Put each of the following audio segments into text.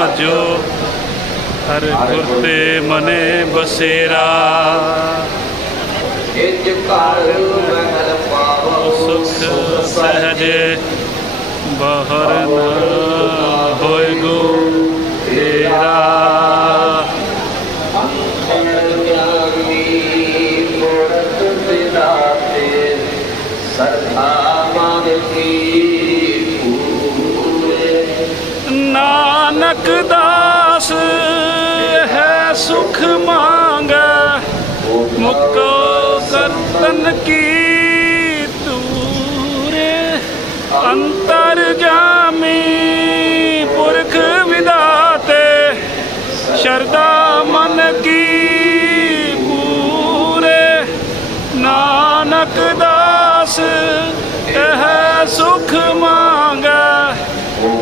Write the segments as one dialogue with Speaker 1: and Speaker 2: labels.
Speaker 1: ਵਿਹਾਜੋ ਹਰ ਗੁਰ ਤੇ ਮਨੇ ਬਸੇਰਾ।
Speaker 2: ਇੰਜ ਘਰ ਮਹਿਲ ਪਾਵੋ
Speaker 1: ਸੁਖ ਸਹਜ ਬਾਹਰ ਨਾ ਹੋਏ ਗੋ। ਤੇਰਾ Good night.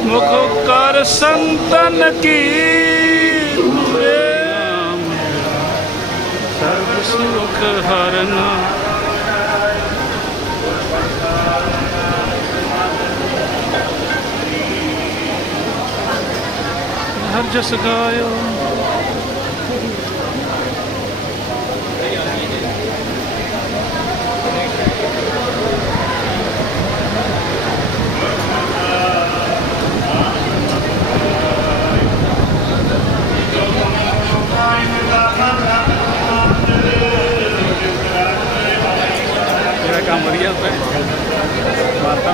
Speaker 1: ਮੁਖ ਕਰ ਸੰਤਨ ਕੀ ਸਰਬ ਸੁਖ ਹਰਨਾ। ਹਰ ਜਸ ਗਾਇਓ। ਵਧੀਆ ਹੁੰਦਾ ਮਾਰਤਾ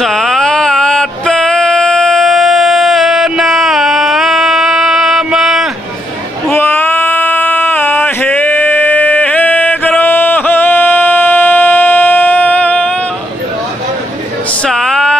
Speaker 1: ਸਾਤ ਨਾਮ ਵਾਹਿਗੁਰੂ। ਸਾ